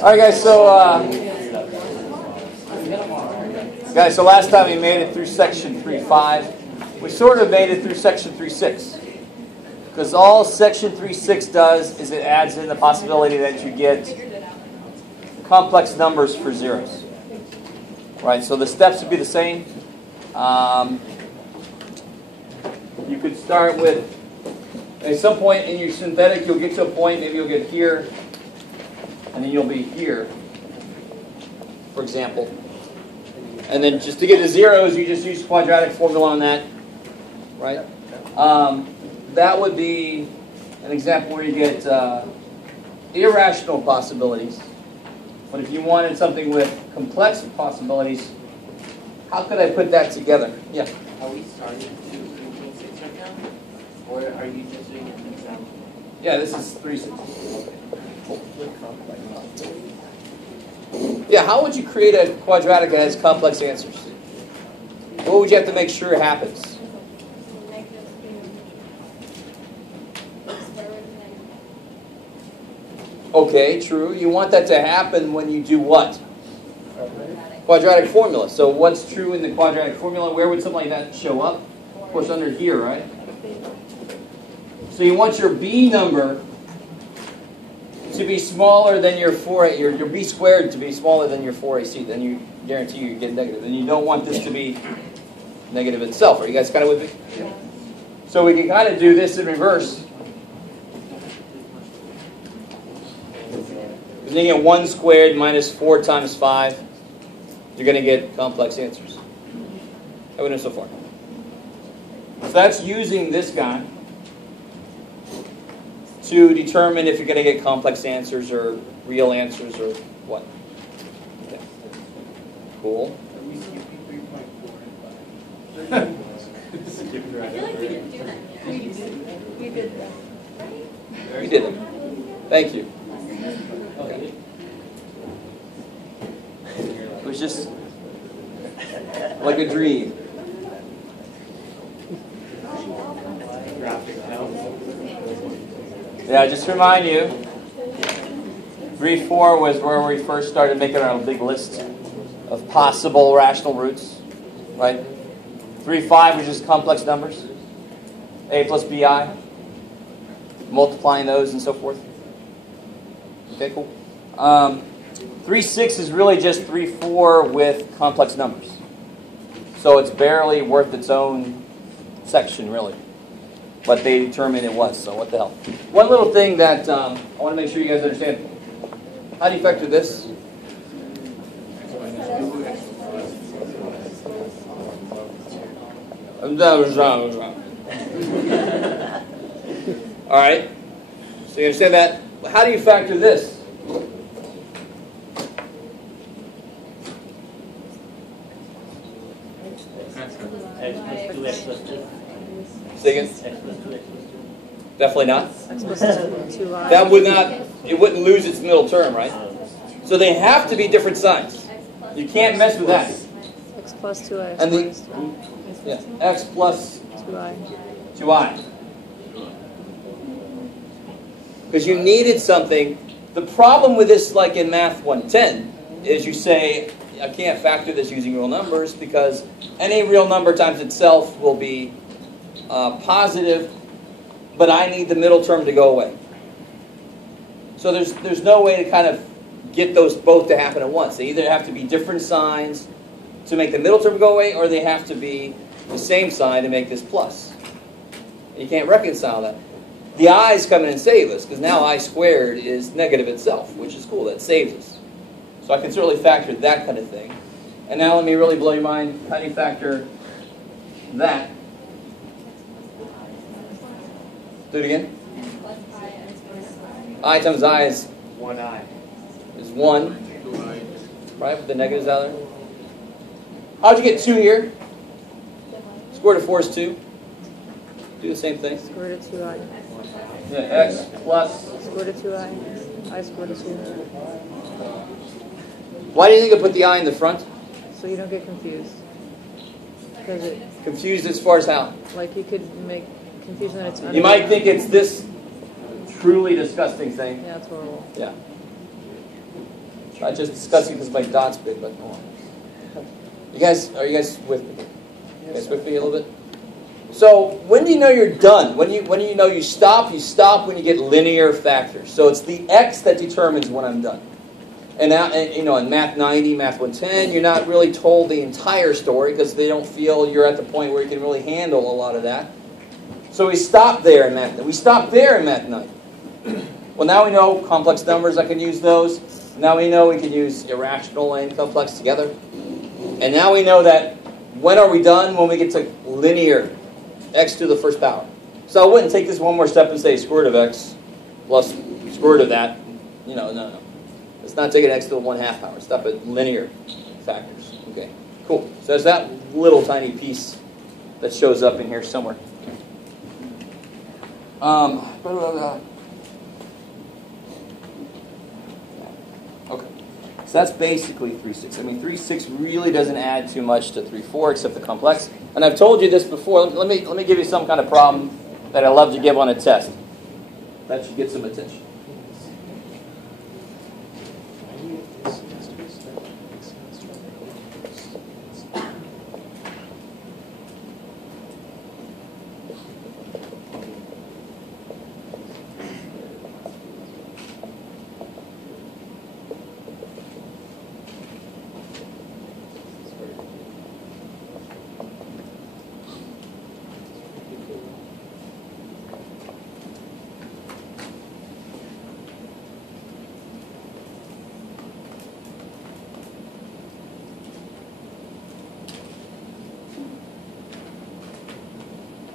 All right, guys. So, so last time we made it through section 3.5. We sort of made it through section 3.6 because all section 3.6 does is it adds in the possibility that you get complex numbers for zeros. Right. So the steps would be the same. You could start with at some point in your synthetic, you'll get to a point. Maybe you'll get here. And then you'll be here, for example. And then just to get to zeros, you just use quadratic formula on that, right? That would be an example where you get irrational possibilities. But if you wanted something with complex possibilities, how could I put that together? Yeah? Are we starting to 3.6 right now? Or are you just doing an example? Yeah, this is 3.6. Yeah, how would you create a quadratic that has complex answers? What would you have to make sure happens? Okay, true. You want that to happen when you do what? Quadratic formula. So what's true in the quadratic formula? Where would something like that show up? Of course, under here, right? So you want your B number to be smaller than your 4A, your B squared to be smaller than your 4AC, then you guarantee you get negative. And you don't want this to be negative itself. Are you guys kind of with me? Yeah. So we can kind of do this in reverse. Because then you get 1 squared minus 4 times 5. You're going to get complex answers. How we doing so far? So that's using this guy to determine if you're going to get complex answers or real answers or what. Okay. Cool. Are we skipping 3.4 and 5? I feel like we didn't do that yet. We did that. Right? You did them. Thank you. Okay. It was just like a dream. Yeah, just to remind you, 3.4 was where we first started making our big list of possible rational roots, right? 3.5 was just complex numbers, a plus bi, multiplying those and so forth. Okay, cool. 3.6 is really just 3.4 with complex numbers. So it's barely worth its own section, really. But they determined it was, so what the hell. One little thing that I want to make sure you guys understand. How do you factor this? All right. So you understand that? How do you factor this? Say again? Definitely not. That would not, it wouldn't lose its middle term, right? So they have to be different signs. You can't mess with that. X plus 2i. And yeah, x plus 2i. Because you needed something. The problem with this, like in Math 110, is you say, I can't factor this using real numbers because any real number times itself will be positive, but I need the middle term to go away. So there's no way to kind of get those both to happen at once. They either have to be different signs to make the middle term go away, or they have to be the same sign to make this plus. You can't reconcile that. The i's come in and save us, because now I squared is negative itself, which is cool. That saves us. So I can certainly factor that kind of thing. And now let me really blow your mind. How do you factor that? Do it again. I times I is 1i. Is 1. Right, with the negatives out there. How'd you get 2 here? Square root of 4 is 2. Do the same thing. Square root of 2i. Yeah, x plus. Square root of 2i. I square root of 2. Why do you think I put the I in the front? So you don't get confused. Because it, Confused as far as how? like, you could make confusion that it's You might think it's this truly disgusting thing. Yeah, it's horrible. Yeah. Not just discussing because my dot's big, but no. You guys, are you guys with me? You guys with me a little bit? So when do you know you're done? When do you know you stop? You stop when you get linear factors. So it's the x that determines when I'm done. And now, you know, in Math 90, Math 110, you're not really told the entire story because they don't feel you're at the point where you can really handle a lot of that. So we stop there in Math. We stop there in Math 90. Well, now we know complex numbers. I can use those. Now we know we can use irrational and complex together. And now we know that when are we done? When we get to linear x to the first power. So I wouldn't take this one more step and say square root of x plus square root of that. You know, no. Let's not take an x to the 1/2 power. Stop at linear factors. Okay, cool. So there's that little tiny piece that shows up in here somewhere. Okay, so that's basically 3/6. I mean, 3/6 really doesn't add too much to 3/4 except the complex. And I've told you this before. Let me give you some kind of problem that I love to give on a test. That should get some attention.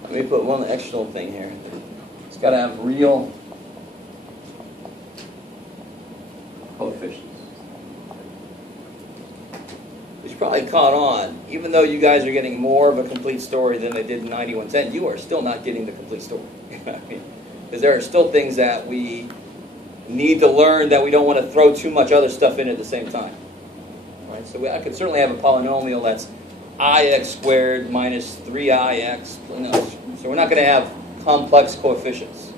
Let me put one extra thing here. It's got to have real coefficients. Which probably caught on, even though you guys are getting more of a complete story than they did in 9110, you are still not getting the complete story. Because there are still things that we need to learn that we don't want to throw too much other stuff in at the same time. Right? So I could certainly have a polynomial that's ix squared minus 3ix. No. So we're not going to have complex coefficients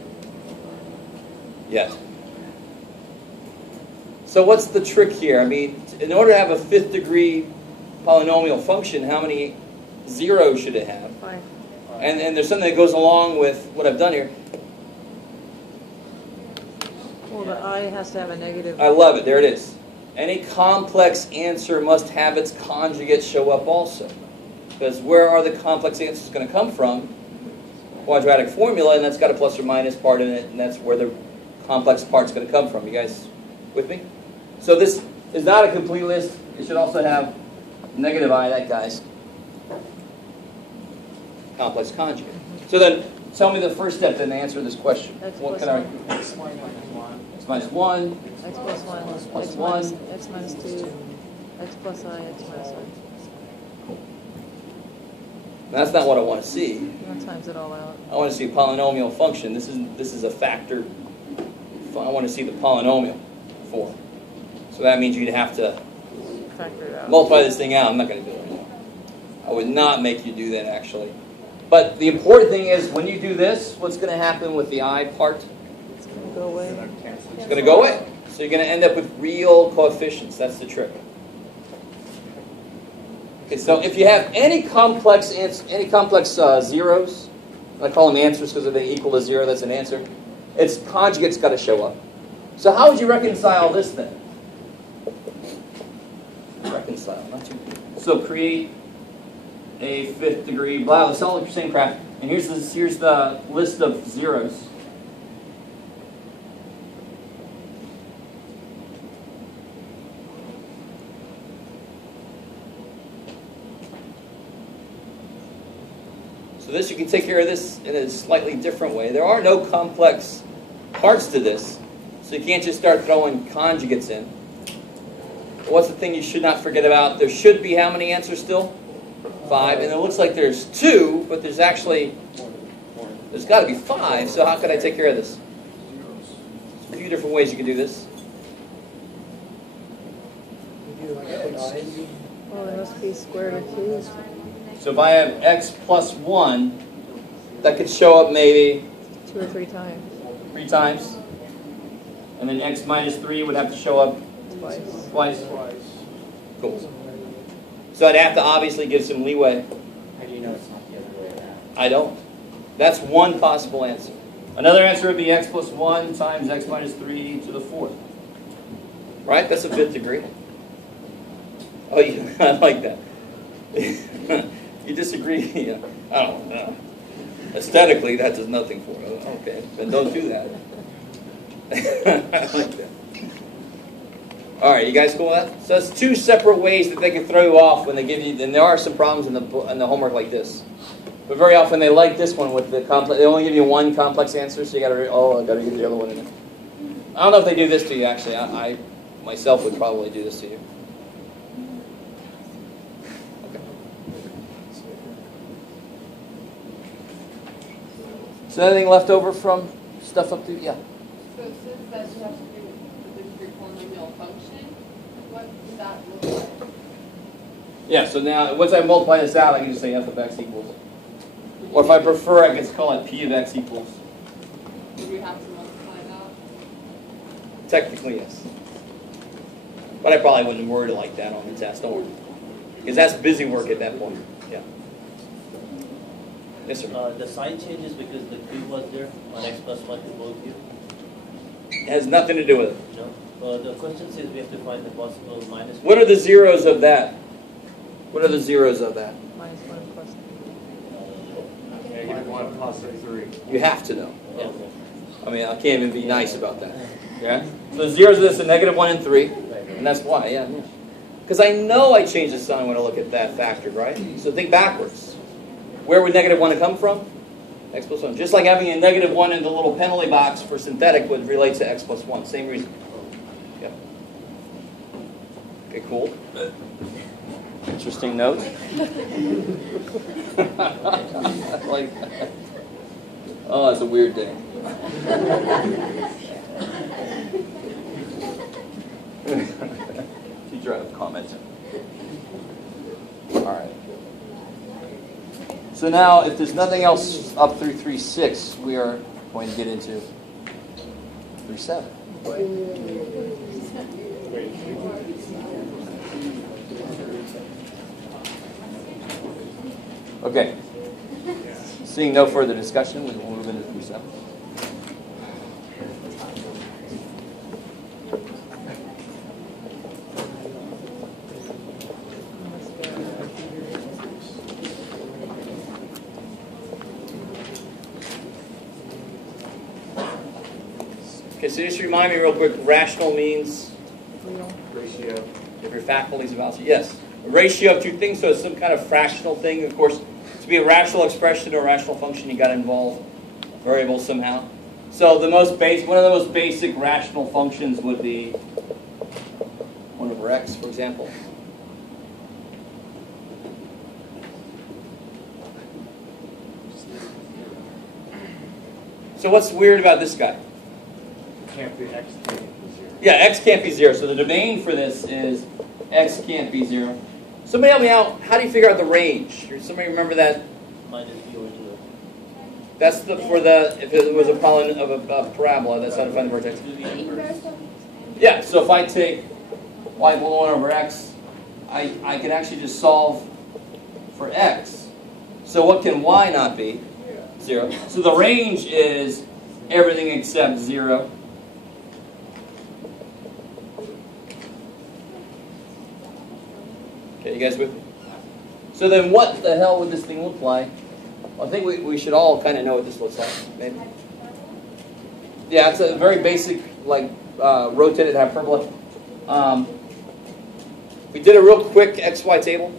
yet. So what's the trick here? I mean, in order to have a 5th degree polynomial function, how many zeros should it have? 5. And there's something that goes along with what I've done here. Well, the I has to have a negative. I love it. There it is. Any complex answer must have its conjugate show up also. Because where are the complex answers going to come from? Quadratic formula, and that's got a plus or minus part in it, and that's where the complex part's going to come from. You guys with me? So this is not a complete list. It should also have negative I, that guy's complex conjugate. So then, tell me the first step then to answer this question. X What plus can I? 1. X minus 1. X minus 1. X plus 1. X plus X 1. minus, X minus 2. X plus I. X minus I. That's not what I want to see. One times it all out. I want to see a polynomial function. This is a factor. I want to see the polynomial form. So that means you'd have to Factor it out. multiply this thing out. I'm not going to do it right now. I would not make you do that, actually. But the important thing is, when you do this, what's going to happen with the I part? It's going to go away. It's going to go away. So you're going to end up with real coefficients. That's the trick. Okay, so if you have any complex zeros, I call them answers because if they equal to 0, that's an answer. Its conjugate's got to show up. So how would you reconcile this then? Reconcile, not too. So create a 5th degree. Blah. Let's all look the same crap. And here's the list of zeros. So this, you can take care of this in a slightly different way. There are no complex parts to this, so you can't just start throwing conjugates in. But what's the thing you should not forget about? There should be how many answers still? 5, and it looks like there's 2, but there's got to be 5, so how could I take care of this? There's a few different ways you can do this. Well, it must be square root of 2. So if I have x plus 1, that could show up maybe 2 or 3 times. 3 times. And then x minus 3 would have to show up Twice. Twice. Twice. Cool. So I'd have to obviously give some leeway. How do you know it's not the other way around? I don't. That's one possible answer. Another answer would be x plus 1 times x minus 3 to the 4th. Right? That's a fifth degree. Oh, I like that. You disagree? Yeah. I don't know. Aesthetically, that does nothing for it. Okay, then don't do that. I like that. All right, you guys cool with that? So it's two separate ways that they can throw you off when they give you, and there are some problems in the homework like this. But very often they like this one with the complex. They only give you one complex answer, so you got to. Oh, I got to get the other one in there. I don't know if they do this to you. Actually, I myself would probably do this to you. Okay. So anything left over from stuff up to yeah. So it says that you have to do the degree polynomial function. What does that look like? Yeah. So now once I multiply this out, I can just say f of x equals. Or if I prefer, I can call it p of x equals. Do we have to multiply that? Technically, yes. But I probably wouldn't word it like that on the test. Don't worry. Because that's busy work at that point. Yeah. Yes, sir. The sign changes because the cube was there on x plus 1 to whole cube. It has nothing to do with it. No. The question says we have to find the possible minus. What are the zeros of that? What are the zeros of that? Minus 1 plus 3. -1 plus a 3. You have to know. Yeah. I mean, I can't even be nice about that. Yeah? So the zeros of this are -1 and 3. And that's why, yeah. Because I know I change the sign when I look at that factor, right? So think backwards. Where would -1 come from? X plus 1. Just like having a -1 in the little penalty box for synthetic would relate to x plus 1. Same reason. Yep. Okay, cool. Interesting note. Like, oh, it's a weird day. Teacher had a comment. All right. So now, if there's nothing else up through 3.6, we are going to get into 3.7. Okay. Seeing no further discussion, we will move into 3.7. Okay, so just remind me real quick, rational means? Ratio. If your faculty's about to, yes. A ratio of two things, so it's some kind of fractional thing. Of course, to be a rational expression or a rational function, you got to involve variables somehow. So the most basic, one of the most basic rational functions would be 1 over x, for example. So what's weird about this guy? Can't be x can't be 0. Yeah, x can't be 0. So the domain for this is x can't be 0. Somebody help me out. How do you figure out the range? Does somebody remember that? Minus b over 2. That's the for the if it was a polynomial of a parabola. That's how to find the vertex. Yeah. So if I take y equal 1 over x, I can actually just solve for x. So what can y not be? 0. So the range is everything except 0. Okay, you guys with me? So then what the hell would this thing look like? Well, I think we should all kind of know what this looks like, maybe. Yeah, it's a very basic, like, rotated hyperbola. We did a real quick XY table.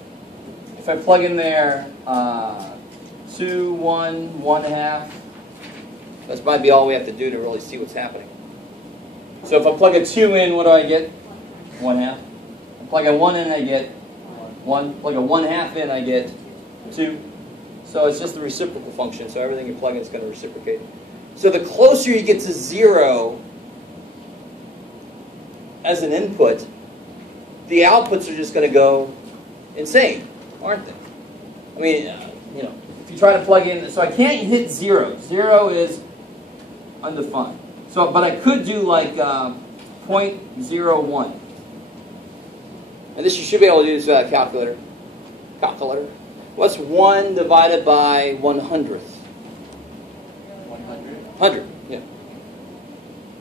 If I plug in there 2, 1, 1/2, that might be all we have to do to really see what's happening. So if I plug a 2 in, what do I get? 1/2. I plug a 1 in, I get 1. Plug a 1/2 in, I get 2. So it's just the reciprocal function, so everything you plug in is going to reciprocate. So the closer you get to 0 as an input, the outputs are just going to go insane, aren't they? I mean, you know, if you try to plug in, so I can't hit 0. 0 is undefined. So, but I could do like 0.01. And this you should be able to use a calculator. What's 1 divided by 100th? 100. 100, yeah.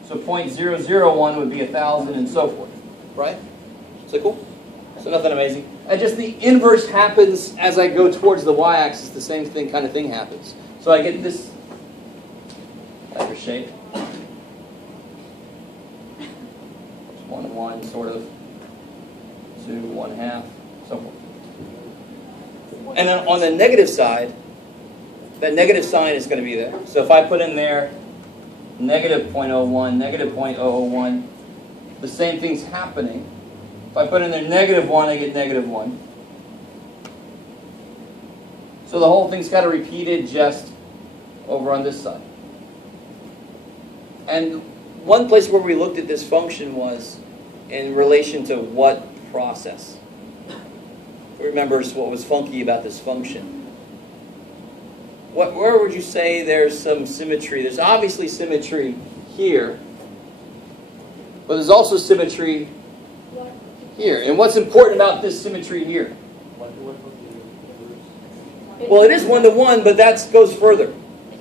So 0.001 would be 1,000 and so forth, right? Is that cool? So nothing amazing. And just the inverse happens as I go towards the y-axis. The same thing, kind of thing happens. So I get this type of shape. 1, 1, sort of. 2, 1/2, so forth. And then on the negative side, that negative sign is going to be there. So if I put in there negative 0.01, negative 0.001, the same thing's happening. If I put in there negative 1, I get negative 1. So the whole thing's kind of repeated just over on this side. And one place where we looked at this function was in relation to what process. Who remembers what was funky about this function? Where would you say there's some symmetry? There's obviously symmetry here, but there's also symmetry here. And what's important about this symmetry here? Well, it is 1-to-1, but that goes further.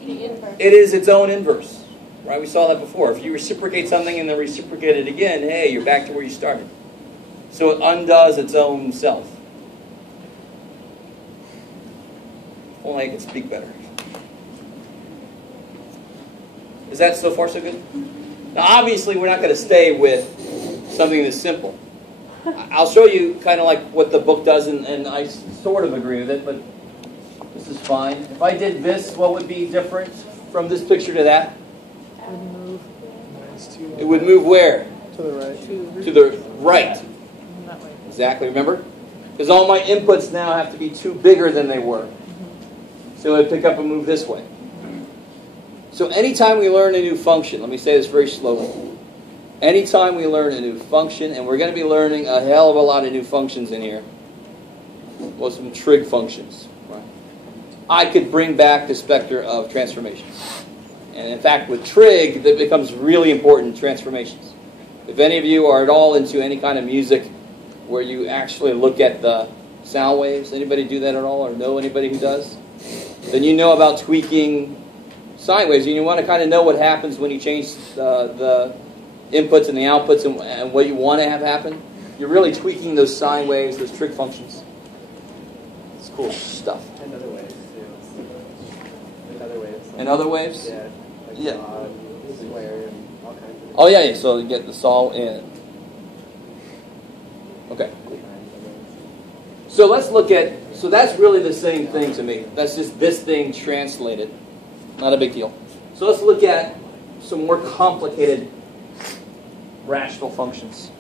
It is its own inverse. Right? We saw that before. If you reciprocate something and then reciprocate it again, hey, you're back to where you started. So it undoes its own self. If only I could speak better. Is that so far so good? Now, obviously, we're not going to stay with something this simple. I'll show you kind of like what the book does, and I sort of agree with it, but this is fine. If I did this, what would be different from this picture to that? It would move where? To the right. To the right. That way. Exactly, remember? Because all my inputs now have to be 2 bigger than they were. So it would pick up and move this way. So anytime we learn a new function, let me say this very slowly. Anytime we learn a new function, and we're going to be learning a hell of a lot of new functions in here, well, some trig functions, right? I could bring back the specter of transformations. And in fact, with trig, that becomes really important, transformations. If any of you are at all into any kind of music where you actually look at the sound waves, anybody do that at all, or know anybody who does? Then you know about tweaking sine waves, and you want to kind of know what happens when you change the inputs and the outputs and what you want to have happen. You're really tweaking those sine waves, those trig functions. It's cool stuff. And other waves, too. And other waves. And other waves? Yeah. Like Yeah. Square and all kinds of... Oh, yeah, so you get the sol in. Okay. So let's look at, so that's really the same thing to me. That's just this thing translated. Not a big deal. So let's look at some more complicated rational functions.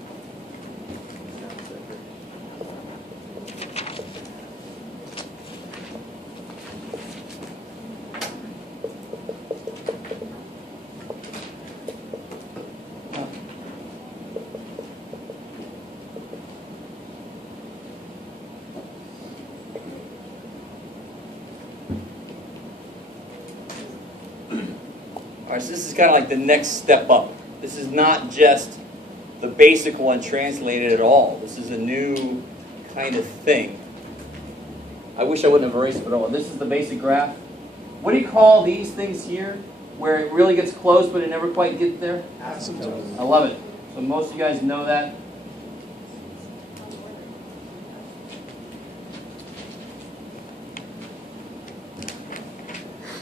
All right, so this is kind of like the next step up. This is not just the basic one translated at all. This is a new kind of thing. I wish I wouldn't have erased it at all. This is the basic graph. What do you call these things here, where it really gets close but it never quite gets there? Asymptote. I love it. So most of you guys know that.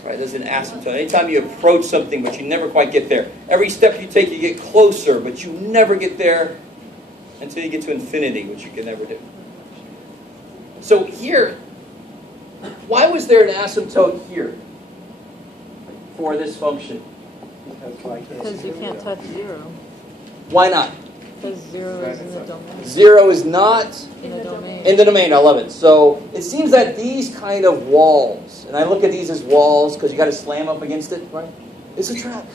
Right, there's an asymptote. Anytime you approach something but you never quite get there. Every step you take you get closer, but you never get there until you get to infinity, which you can never do. So here, why was there an asymptote here for this function? Because you can't touch 0. Why not? Because 0 is in the domain. 0 is not In the domain. in the domain. I love it. So it seems that these kind of walls, and I look at these as walls because you got to slam up against it, right? It's a trap.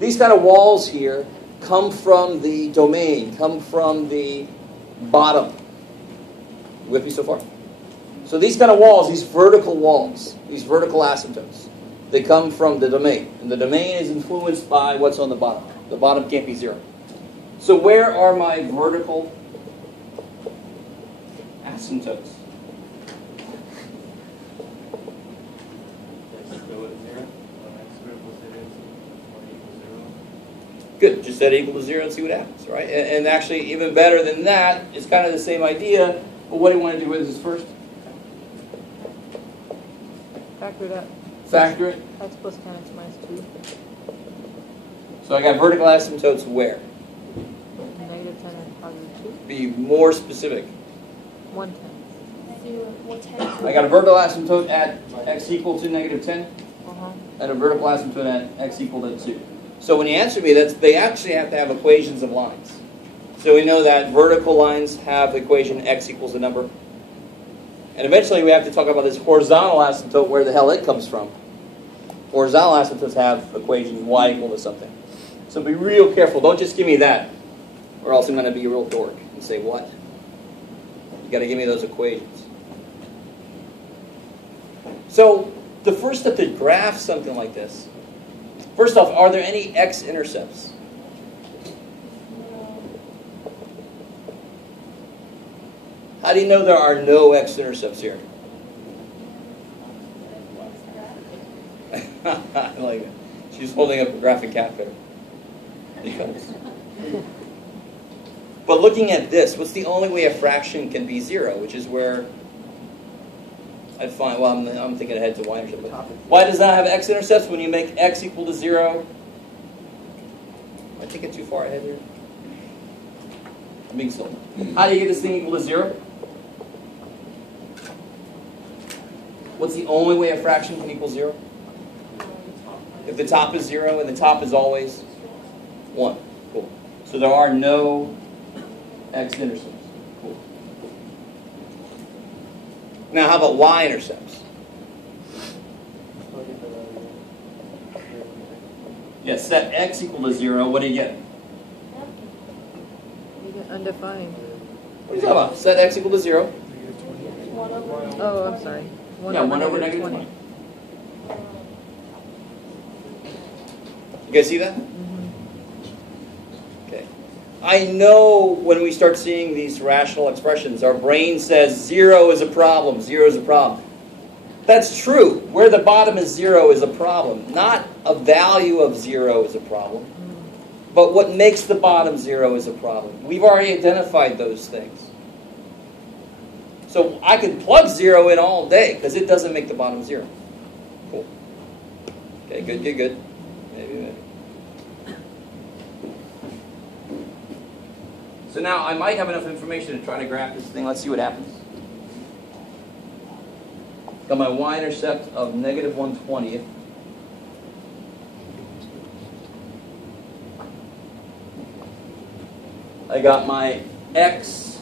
These kind of walls here come from the domain, come from the bottom. With me so far? So these kind of walls, these vertical walls, these vertical asymptotes, they come from the domain. And the domain is influenced by what's on the bottom. The bottom can't be 0. So where are my vertical asymptotes. Let's go with 0. X equals 0. Good, just set it equal to 0 and see what happens, right? And actually, even better than that, it's kind of the same idea, but what do you want to do with this first? Factor it up. Factor it. X plus 10x minus 2. So I got vertical asymptotes where? Negative 10 and positive 2. Be more specific. 110. I got a vertical asymptote at x equal to negative 10, Uh-huh. and a vertical asymptote at x equal to 2. So when you answer me, they actually have to have equations of lines. So we know that vertical lines have equation x equals a number. And eventually we have to talk about this horizontal asymptote, where the hell it comes from. Horizontal asymptotes have equation y equal to something. So be real careful. Don't just give me that, or else I'm going to be a real dork and say, what? You got to give me those equations. So the first step to graph something like this, first off, are there any x-intercepts? How do you know there are no x-intercepts here? I like it. She's holding up a graphic calculator. Because. But looking at this, what's the only way a fraction can be 0, which is where I'd find, well, I'm thinking ahead to y-intercept. Why does that have x-intercepts when you make x equal to 0? Am I thinking too far ahead here? I'm being silly. How do you get this thing equal to 0? What's the only way a fraction can equal 0? If the top is 0 and the top is always 1. Cool. So there are no x-intercepts. Cool. Now how about y-intercepts? Yes, set x equal to 0. What do you get? You get undefined. What are you talking about? Set x equal to 0. Oh, I'm sorry. 1 over negative 20. You guys see that? Okay. I know when we start seeing these rational expressions, our brain says 0 is a problem, 0 is a problem. That's true. Where the bottom is 0 is a problem. Not a value of 0 is a problem. But what makes the bottom 0 is a problem. We've already identified those things. So I could plug 0 in all day because it doesn't make the bottom 0. Cool. Okay, good, good, good. Maybe. So now I might have enough information to try to graph this thing. Let's see what happens. Got my y-intercept of negative 1/20th. I got my x,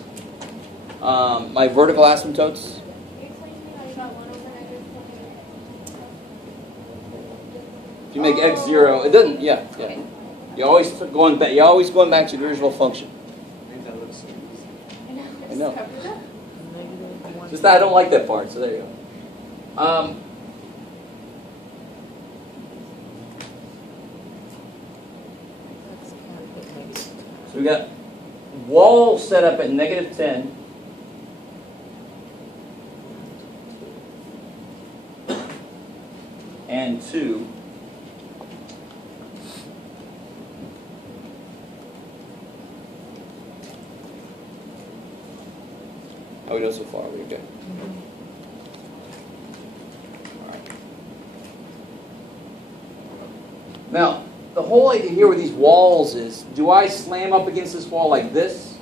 my vertical asymptotes. If you make x 0, it doesn't. Yeah. You're always going back. You're always going back to the original function. I know. Just that I don't like that part. So there you go. So we got wall set up at negative 10. And 2. How we doing so far? We're good. All right. Now, the whole idea here with these walls is, do I slam up against this wall like this?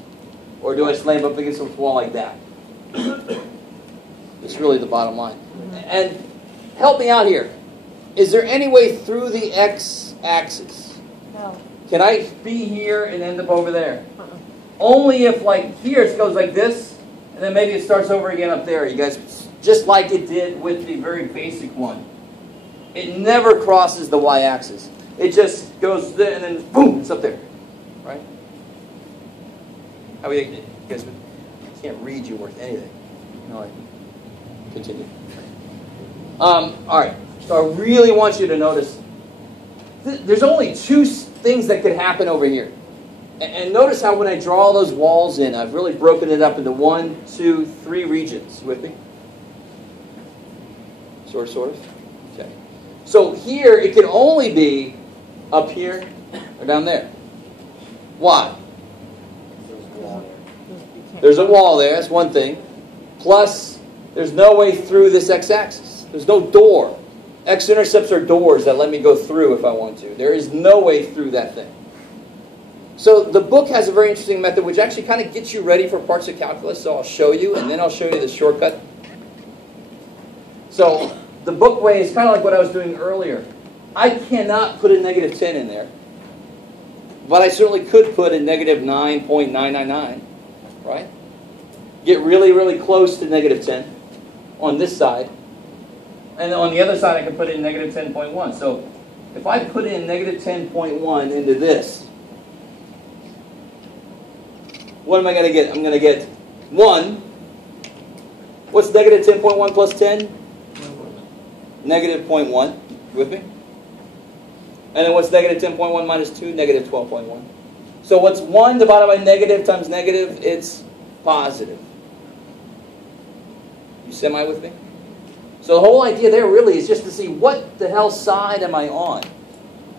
Or do I slam up against this wall like that? It's really the bottom line. And help me out here. Is there any way through the x-axis? No. Can I be here and end up over there? Only if, like, here it goes like this, and then maybe it starts over again up there. You guys, just like it did with the very basic one. It never crosses the y-axis. It just goes there, and then boom, it's up there. Right? How you guys can't read you worth anything. No, I continue. All right. So I really want you to notice, there's only two things that could happen over here. And notice how when I draw those walls in, I've really broken it up into 1, 2, 3 regions. You with me? Sort of? Okay. So here, it can only be up here or down there. Why? There's a wall there, that's one thing. Plus, there's no way through this x-axis. There's no door. X-intercepts are doors that let me go through if I want to. There is no way through that thing. So the book has a very interesting method which actually kind of gets you ready for parts of calculus. So I'll show you, and then I'll show you the shortcut. So the book way is kind of like what I was doing earlier. I cannot put a negative 10 in there. But I certainly could put a negative 9.999, right? Get really, really close to negative 10 on this side. And on the other side, I can put in negative 10.1. So if I put in negative 10.1 into this, what am I going to get? I'm going to get 1. What's negative 10.1 plus 10? Negative 0.1. You with me? And then what's negative 10.1 minus 2? Negative 12.1. So what's 1 divided by negative times negative? It's positive. You semi with me? So the whole idea there really is just to see what the hell side am I on.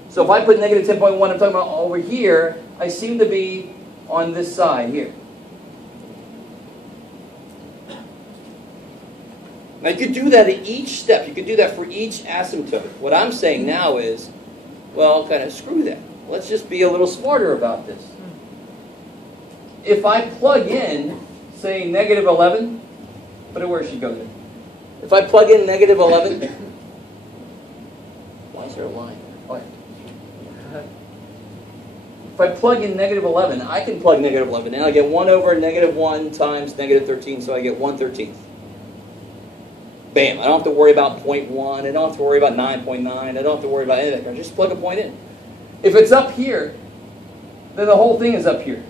So if I put negative 10.1, I'm talking about over here, I seem to be on this side here. Now you could do that at each step. You could do that for each asymptote. What I'm saying now is, well, kind of screw that. Let's just be a little smarter about this. If I plug in, say, negative 11, put it where it should go there. If I plug in negative 11, why is there a line? Oh, yeah. If I plug in negative 11, I can plug negative 11 in. I get 1 over negative 1 times negative 13, so I get 1/13. Bam. I don't have to worry about 0.1. I don't have to worry about 9.9. I don't have to worry about anything. I just plug a point in. If it's up here, then the whole thing is up here.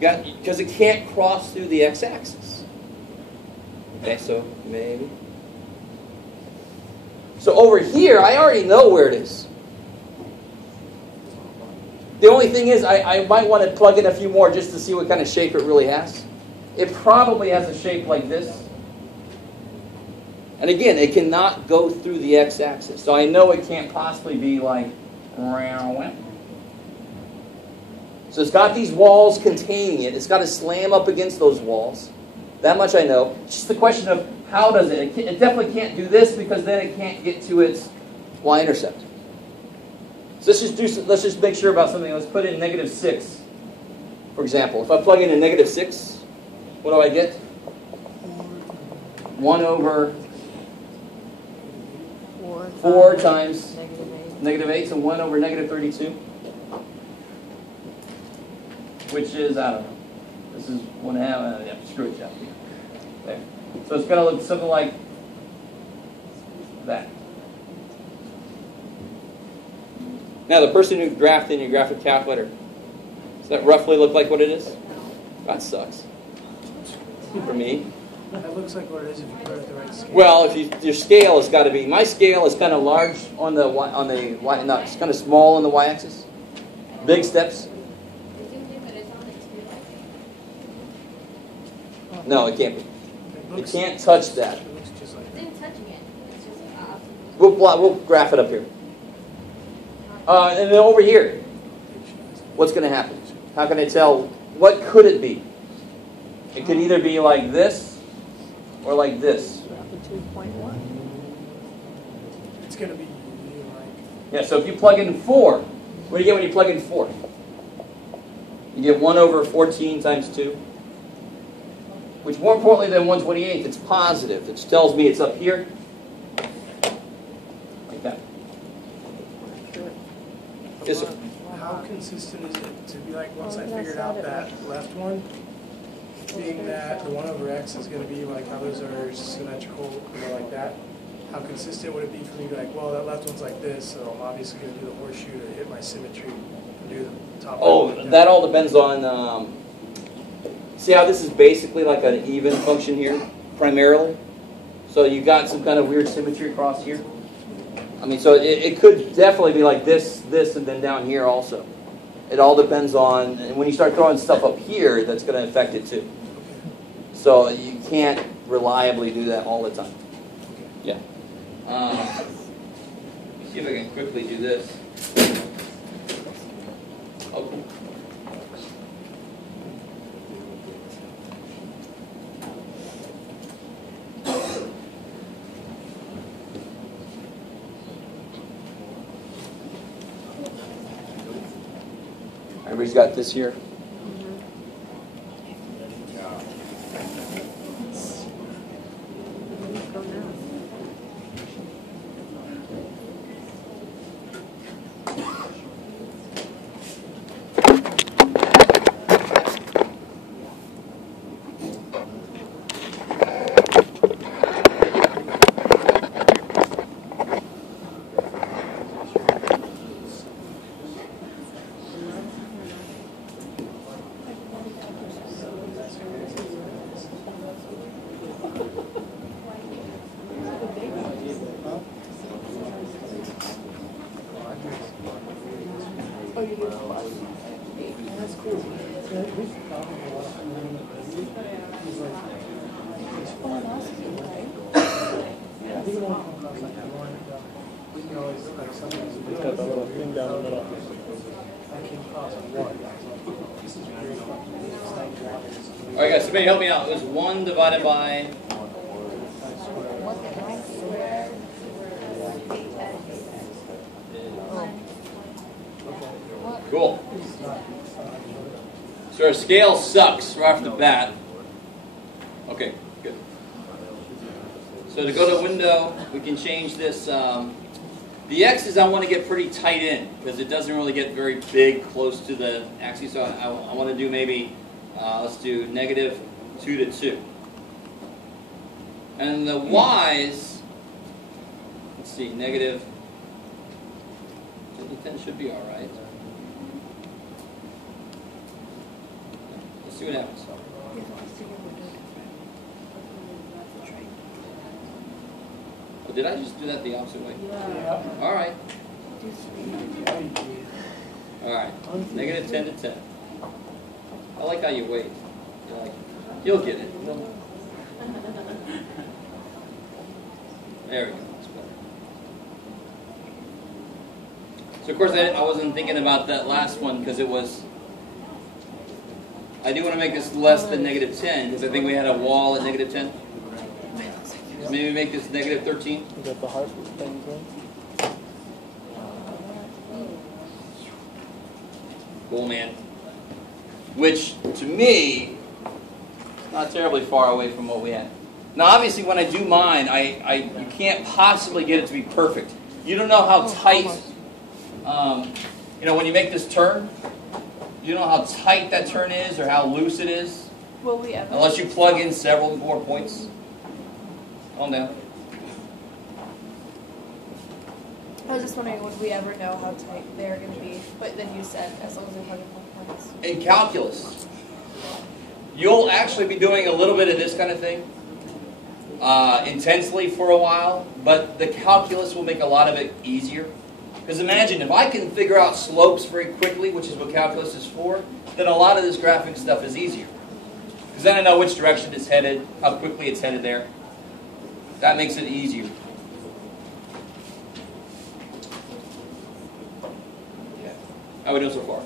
Because it can't cross through the x-axis. Okay, so maybe. So over here, I already know where it is. The only thing is, I might want to plug in a few more just to see what kind of shape it really has. It probably has a shape like this. And again, it cannot go through the x-axis. So I know it can't possibly be like... So it's got these walls containing it. It's got to slam up against those walls. That much I know. It's just the question of how does it? It definitely can't do this because then it can't get to its y-intercept. So let's just make sure about something. Let's put in negative 6, for example. If I plug in a negative 6, what do I get? 1 over 4 times negative 8, so 1 over negative 32. Which is, I don't know. This is 1/2. Yeah, screw it, Jeff. There. So it's going to look something like that. Now, the person who graphed in your graphic calculator, does that roughly look like what it is? That sucks. For me. That looks like what it is if you put it at the right scale. Well, if your scale has got to be, my scale is kind of large on the y, no, it's kind of small on the y-axis. Big steps. No, it can't be. It can't touch that. It looks just like It's touching it. It's just We'll graph it up here. And then over here, what's going to happen? How can I tell? What could it be? It could either be like this or like this. it's going to be like... Yeah, so if you plug in 4, what do you get when you plug in 4? You get 1 over 14 times 2. Which, more importantly than 1/28, it's positive. It tells me it's up here. Like that. Yes, sir. How consistent is it to be like, once I figured out that left one, being that the 1 over x is going to be like how those are symmetrical, like that, how consistent would it be for me to be like, well, that left one's like this, so I'm obviously going to do the horseshoe to hit my symmetry and do the top. Oh, that all depends on... see how this is basically like an even function here, primarily? So you got some kind of weird symmetry across here. I mean, so it could definitely be like this, and then down here also. It all depends on, and when you start throwing stuff up here, that's going to affect it too. So you can't reliably do that all the time. Yeah. Let me see if I can quickly do this. Oh, cool. Everybody's got this here. Go now. That's cool. Yeah, we should probably go up and then he's like, yeah, he won't come across like that one. We can always, like, sometimes. It's got the little thing down the middle. I came across one. All right, guys, somebody help me out. It was 1 divided by... Cool. So our scale sucks right off the bat. Okay, good. So to go to window, we can change this. The X's I want to get pretty tight in because it doesn't really get very big close to the axis. So I want to do maybe, let's do -2 to 2. And the Y's, let's see, -10 should be all right. Let's see what happens. Oh, did I just do that the opposite way? Yeah. All right. All right. -10 to 10. I like how you wait. You're like, you'll get it. There we go. That's better. So of course I wasn't thinking about that last one because it was. I do want to make this less than -10 because I think we had a wall at -10. So maybe make this -13. You got the heart things in? Cool, man. Which, to me, is not terribly far away from what we had. Now, obviously, when I do mine, you can't possibly get it to be perfect. You don't know how tight, when you make this turn, you don't know how tight that turn is or how loose it is. Will we ever? Unless you plug in several more points. Calm down. I was just wondering, would we ever know how tight they're going to be? But then you said, as long as we're plugging more points. In calculus, you'll actually be doing a little bit of this kind of thing intensely for a while, but the calculus will make a lot of it easier. Because imagine, if I can figure out slopes very quickly, which is what calculus is for, then a lot of this graphic stuff is easier. Because then I know which direction it's headed, how quickly it's headed there. That makes it easier. How are we doing so far?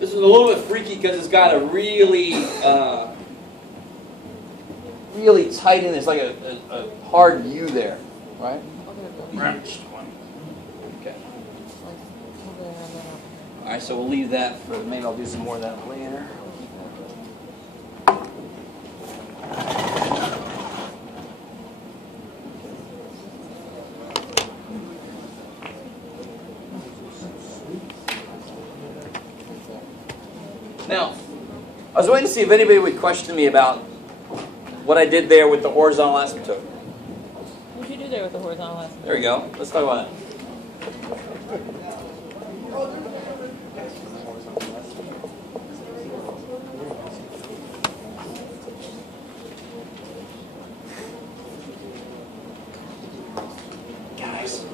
This is a little bit freaky because it's got a really, really tight in. It's like a hard U there, right? Okay. All right, so we'll leave that for. Maybe I'll do some more of that later. Now, I was waiting to see if anybody would question me about what I did there with the horizontal asymptote. What did you do there with the horizontal asymptote? There we go. Let's talk about that. Guys,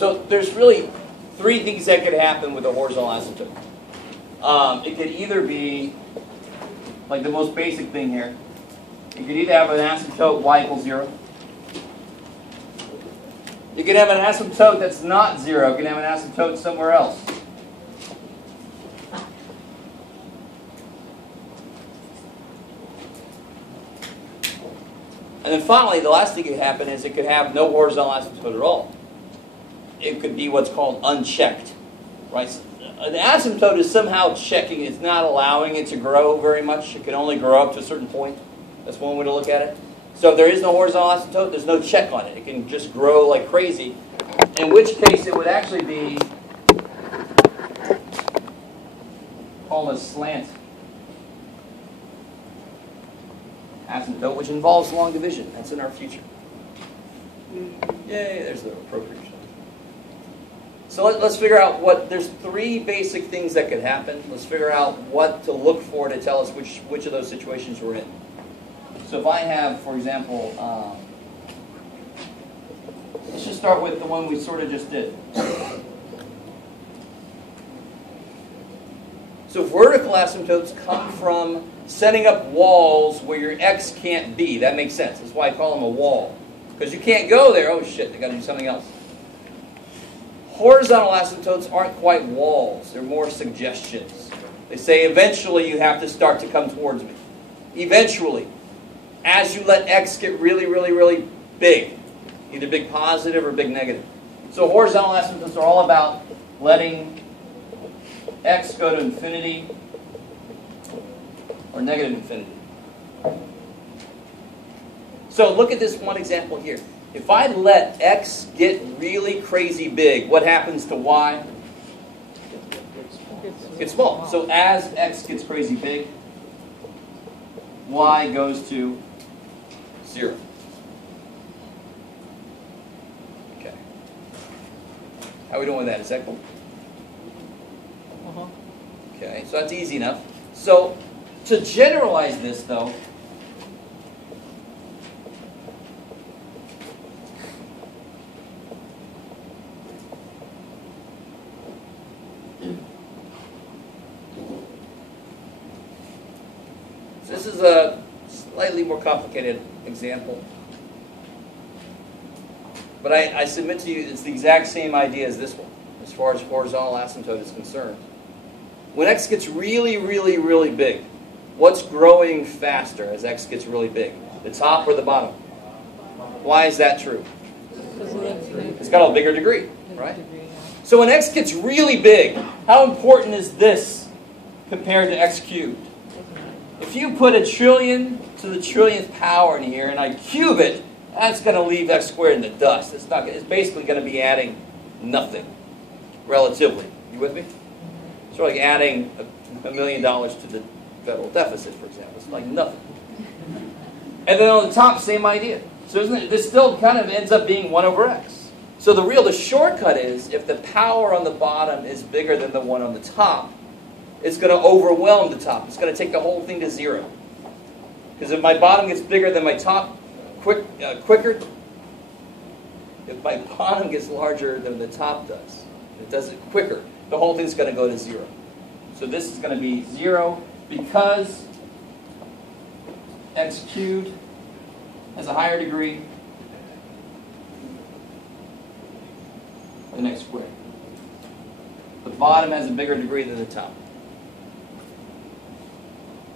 So there's really three things that could happen with a horizontal asymptote. It could either be, like the most basic thing here, you could either have an asymptote y equals 0. You could have an asymptote that's not 0. You can have an asymptote somewhere else. And then finally, the last thing that could happen is it could have no horizontal asymptote at all. It could be what's called unchecked, right? An asymptote is somehow checking. It's not allowing it to grow very much. It can only grow up to a certain point. That's one way to look at it. So if there is no horizontal asymptote, there's no check on it. It can just grow like crazy, in which case it would actually be called a slant asymptote, which involves long division. That's in our future. Yay, there's the appropriation. So let's figure out there's three basic things that could happen. Let's figure out what to look for to tell us which of those situations we're in. So if I have, for example, let's just start with the one we sort of just did. So vertical asymptotes come from setting up walls where your x can't be. That makes sense. That's why I call them a wall. Because you can't go there. Oh shit, they got to do something else. Horizontal asymptotes aren't quite walls. They're more suggestions. They say eventually you have to start to come towards me. Eventually. As you let x get really, really, really big. Either big positive or big negative. So horizontal asymptotes are all about letting x go to infinity or negative infinity. So look at this one example here. If I let x get really crazy big, what happens to y? It gets small. So as x gets crazy big, y goes to 0. Okay. How are we doing with that? Is that cool? Okay, so that's easy enough. So to generalize this, though, this is a slightly more complicated example. But I submit to you it's the exact same idea as this one, as far as horizontal asymptote is concerned. When x gets really, really, really big, what's growing faster as x gets really big? The top or the bottom? Why is that true? It's got a bigger degree, right? So when x gets really big, how important is this compared to x cubed? If you put a trillion to the trillionth power in here and I cube it, that's going to leave x squared in the dust. It's basically going to be adding nothing, relatively. You with me? It's like adding $1 million to the federal deficit, for example. It's like nothing. And then on the top, same idea. So this still kind of ends up being 1 over x. So the shortcut is, if the power on the bottom is bigger than the one on the top, it's going to overwhelm the top. It's going to take the whole thing to 0. Because if my bottom gets bigger than my top quicker, if my bottom gets larger than the top does, it does it quicker, the whole thing's going to go to 0. So this is going to be 0 because x cubed has a higher degree than x squared. The bottom has a bigger degree than the top.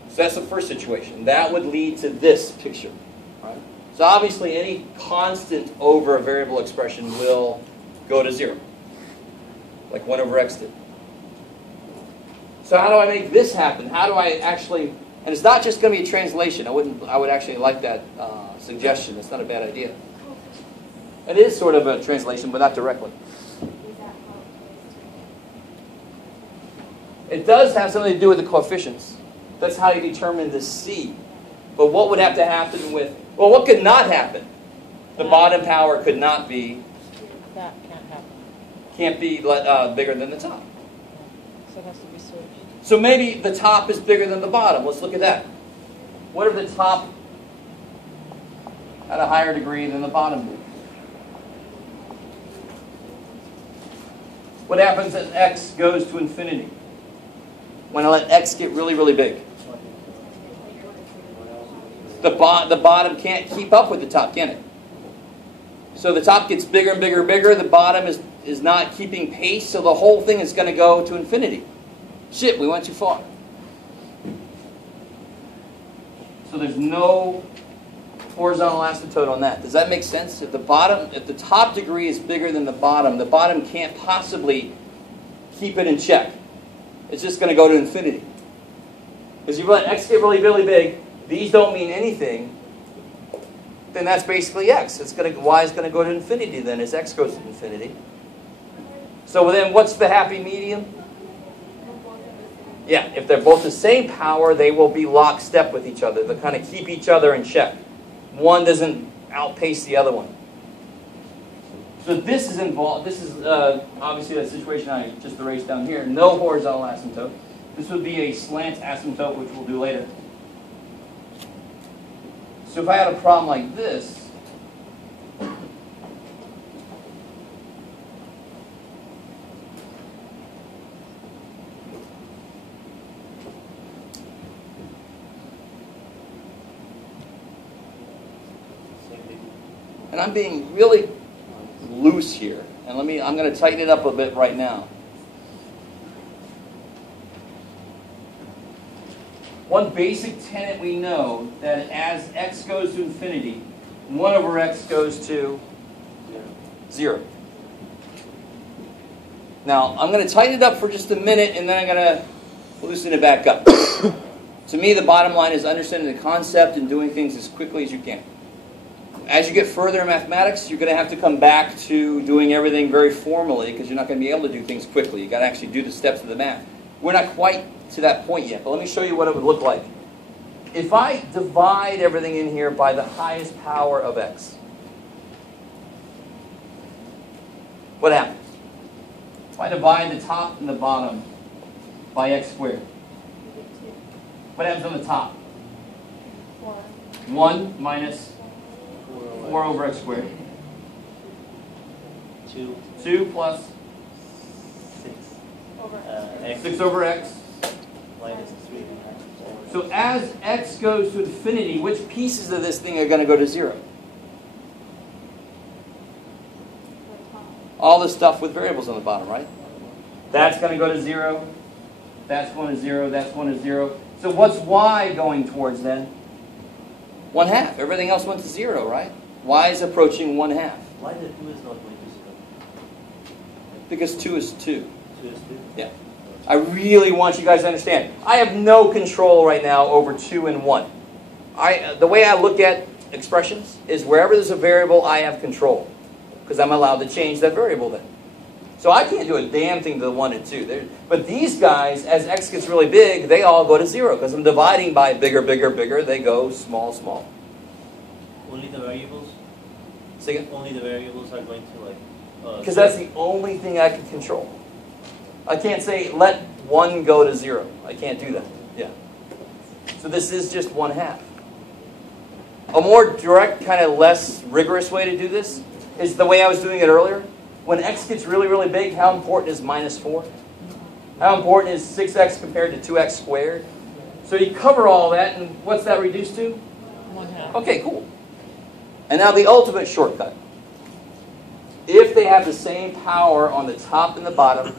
So that's the first situation. That would lead to this picture. Right? So obviously any constant over a variable expression will go to 0. Like 1 over x did. So how do I make this happen? How do I actually... And it's not just going to be a translation. I would actually like that suggestion. It's not a bad idea. It is sort of a translation, but not directly. It does have something to do with the coefficients. That's how you determine the C. But what would have to happen with... Well, what could not happen? The bottom power could not be... That can't happen. Can't be bigger than the top. So it has to be switched. So maybe the top is bigger than the bottom. Let's look at that. What if the top had a higher degree than the bottom did? What happens as x goes to infinity? When I let x get really, really big. The bottom can't keep up with the top, can it? So the top gets bigger and bigger and bigger. The bottom is not keeping pace, so the whole thing is going to go to infinity. Shit, we went too far. So there's no horizontal asymptote on that. Does that make sense? If the top degree is bigger than the bottom can't possibly keep it in check. It's just going to go to infinity. Because you let x get really, really big, these don't mean anything, then that's basically x. Y is going to go to infinity then as x goes to infinity. So then what's the happy medium? Yeah, if they're both the same power, they will be lockstep with each other. They'll kind of keep each other in check. One doesn't outpace the other one. So this is involved. This is obviously the situation I just erased down here. No horizontal asymptote. This would be a slant asymptote, which we'll do later. So if I had a problem like this, and I'm being really loose here, and I'm going to tighten it up a bit right now. One basic tenet we know that as x goes to infinity, 1 over x goes to 0. Now, I'm going to tighten it up for just a minute, and then I'm going to loosen it back up. To me, the bottom line is understanding the concept and doing things as quickly as you can. As you get further in mathematics, you're going to have to come back to doing everything very formally because you're not going to be able to do things quickly. You've got to actually do the steps of the math. We're not quite to that point yet, but let me show you what it would look like. If I divide everything in here by the highest power of x, what happens? If I divide the top and the bottom by x squared, what happens on the top? 1 minus 4 over x squared. 2 plus 6 over x. Minus 3. So as x goes to infinity, which pieces of this thing are going to go to 0? All the stuff with variables on the bottom, right? That's going to go to 0. That's going to 0. That's going to 0. So what's y going towards then? 1/2. Everything else went to 0, right? Y is approaching 1/2. Why the 2 is not going to 0? Because 2 is 2. 2 is 2? Yeah. I really want you guys to understand. I have no control right now over 2 and 1. The way I look at expressions is wherever there's a variable, I have control. Because I'm allowed to change that variable then. So I can't do a damn thing to the 1 and 2. But these guys, as x gets really big, they all go to 0. Because I'm dividing by bigger, bigger, bigger. They go small, small. Only the variables? See it? Only the variables are going to Because that's the only thing I can control. I can't say, let 1 go to 0. I can't do that. Yeah. So this is just 1/2. A more direct, kind of less rigorous way to do this is the way I was doing it earlier. When x gets really, really big, how important is minus 4? How important is 6x compared to 2x squared? So you cover all that, and what's that reduced to? 1/2. Okay, cool. And now the ultimate shortcut. If they have the same power on the top and the bottom,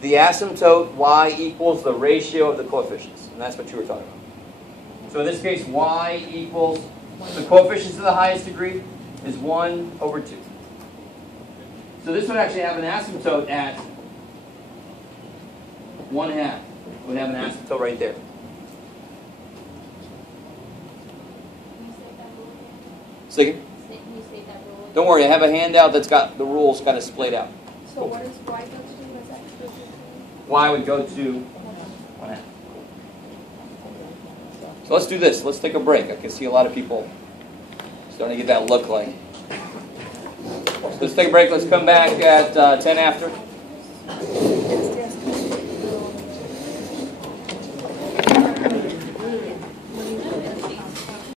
the asymptote y equals the ratio of the coefficients. And that's what you were talking about. So in this case, y equals, the coefficients to the highest degree is 1 over 2. So this would actually have an asymptote at 1/2. It would have an asymptote right there. Second? Don't worry, I have a handout that's got the rules kind of splayed out. So what is y go to as x goes to? Y would go to 1/2. So let's do this. Let's take a break. I can see a lot of people starting to get that look like. So let's take a break. Let's come back at 10 after.